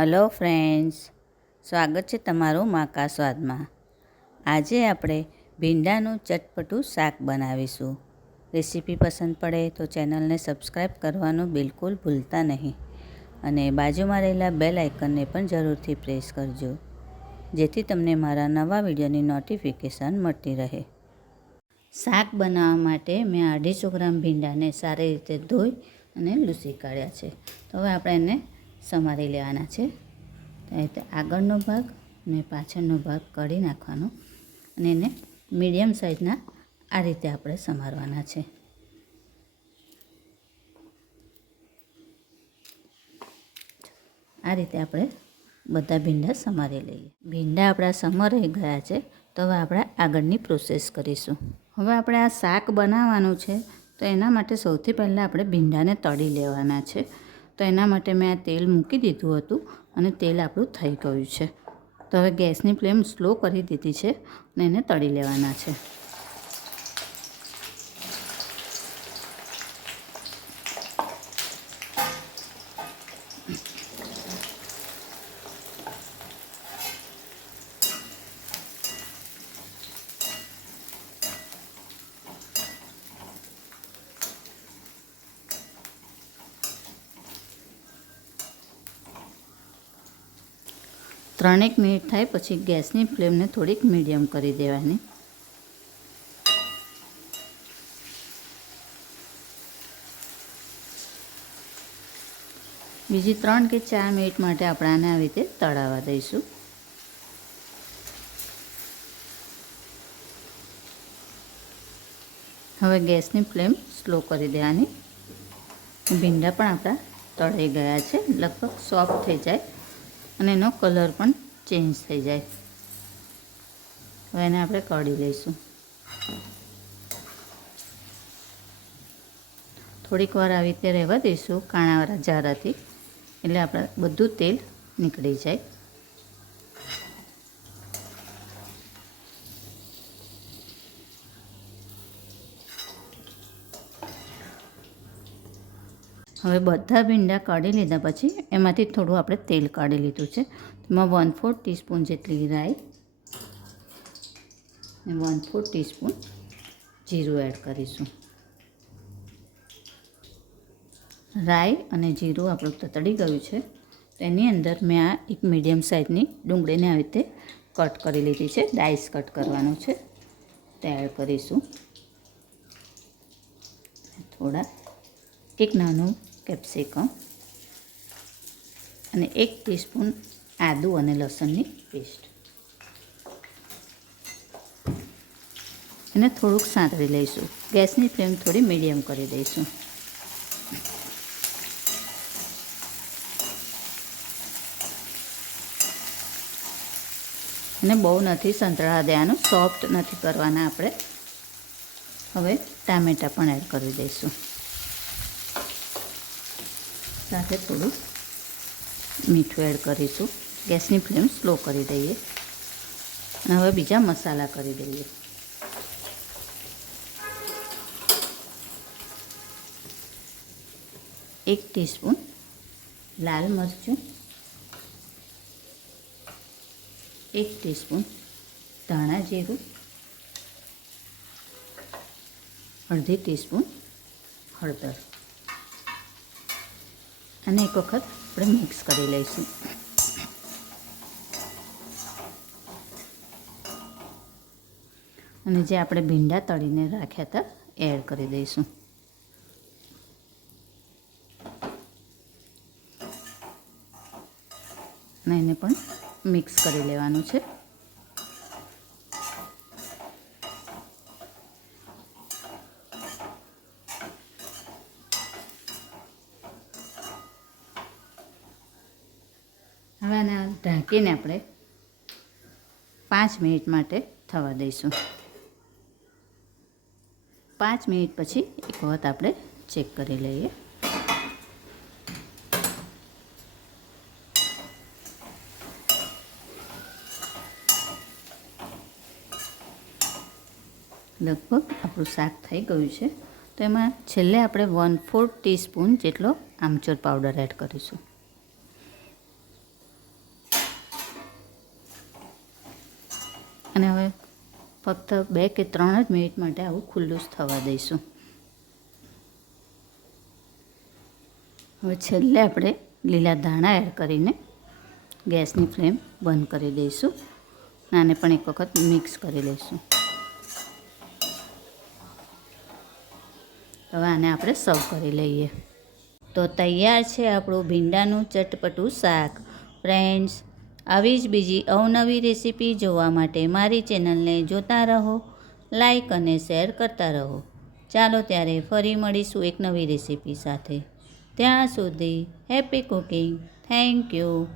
Hello friends, સ્વાગત છે તમારું માકા સ્વાદમાં। આજે આપણે ભીંડાનું ચટપટું શાક બનાવીશું। રેસીપી પસંદ પડે તો ચેનલને સબસ્ક્રાઈબ કરવાનું બિલકુલ ભૂલતા નહીં અને બાજુમાં રહેલા બેલ આઇકનને પણ જરૂરથી પ્રેસ કરજો, જેથી તમને મારા નવા વિડીયોની નોટિફિકેશન મળતી રહે। શાક બનાવવા માટે મેં 250 ગ્રામ ભીંડાને સારી રીતે ધોઈ અને લૂછી કાઢ્યા છે। તો હવે આપણે એને સમારી લેવાના છે। તો રીતે આગળનો ભાગ અને પાછળનો ભાગ કાઢી નાખવાનો અને એને મીડિયમ સાઇઝના આ રીતે આપણે સમારવાના છે। આ રીતે આપણે બધા ભીંડા સમારી લઈએ। ભીંડા આપણા સમારાઈ ગયા છે, તો હવે આપણે આગળની પ્રોસેસ કરીશું। હવે આપણે આ શાક બનાવવાનું છે, તો એના માટે સૌથી પહેલાં આપણે ભીંડાને તળી લેવાના છે। તો એના માટે મેં આ તેલ મૂકી દીધું હતું અને તેલ આપણું થઈ ગયું છે। તો હવે ગેસની ફ્લેમ સ્લો કરી દીધી છે અને એને તળી લેવાના છે। ત્રણેક મિનિટ થાય પછી ગેસની ફ્લેમને થોડીક મીડિયમ કરી દેવાની। બીજી 3 કે 4 મિનિટ માટે આપણે આને આવી રીતે તળાવવા દઈશું। હવે ગેસની ફ્લેમ સ્લો કરી દેવાની। ભીંડા પણ આપણા તળાઈ ગયા છે, લગભગ સોફ્ટ થઈ જાય અને એનો કલર પણ ચેન્જ થઈ જાય। હવે એને આપણે કાઢી લઈશું। થોડીક વાર આવી રીતે રહેવા દઈશું કાણાવાળા જારાથી, એટલે આપણે બધું તેલ નીકળી જાય। હવે બધા ભીંડા કાઢી લીધા પછી એમાંથી થોડું આપણે તેલ કાઢી લીધું છે। એમાં 1/4 ટીસ્પૂન જેટલી રાઈ અને 1/4 ટીસ્પૂન જીરું એડ કરીશું। રાઈ અને જીરું આપણું તતડી ગયું છે, તો એની અંદર મેં આ એક મીડિયમ સાઇઝની ડુંગળીને આવી રીતે કટ કરી લીધી છે, ડાઈસ કટ કરવાનું છે, તે એડ કરીશું। એક નાનું કેપ્સિકમ અને 1 ટીસ્પૂન આદું અને લસણની પેસ્ટ, એને થોડુંક સાંતળી લઈશું। ગેસની ફ્લેમ થોડી મીડિયમ કરી દઈશું। અને બહુ નથી સંતળાવા દેવાનું, સોફ્ટ નથી કરવાના આપણે। હવે ટામેટાં પણ એડ કરી દઈશું, સાથે થોડું મીઠું એડ કરીશું। ગેસની ફ્લેમ સ્લો કરી દઈએ અને હવે બીજા મસાલા કરી દઈએ। એક ટીસ્પૂન લાલ મરચું, 1 ટીસ્પૂન ધાણા જીરું, અડધી ટીસ્પૂન હળદર, અને એક વખત આપણે મિક્સ કરી લઈશું। અને જે આપણે ભીંડા તળીને રાખ્યા હતા એ એડ કરી દઈશું। અને એને પણ મિક્સ કરી લેવાનું છે। હવે આને ઢાંકીને આપણે 5 મિનિટ માટે થવા દઈશું। 5 મિનિટ પછી એક વખત આપણે ચેક કરી લઈએ। લગભગ આપણું શાક થઈ ગયું છે, તો એમાં છેલ્લે આપણે 1/4 ટીસ્પૂન જેટલો આમચૂર પાવડર એડ કરીશું। અને હવે ફક્ત 2 કે 3 જ મિનિટ માટે આવું ખુલ્લું જ થવા દઈશું. હવે છેલ્લે આપણે લીલા ધાણા એડ કરીને ગેસની ફ્લેમ બંધ કરી દઈશું. આને પણ એક વખત મિક્સ કરી લઈશું. હવે આને આપણે સર્વ કરી લઈએ. તો તૈયાર છે આપણું ભીંડાનું ચટપટું શાક. ફ્રેન્ડ્સ, આવી જ બીજી અવનવી રેસીપી જોવા માટે મારી ચેનલને જોતા રહો, લાઈક અને શેર કરતા રહો. ચાલો ત્યારે ફરી મળીશું એક નવી રેસીપી સાથે. ત્યાં સુધી હેપી કુકિંગ. Thank you.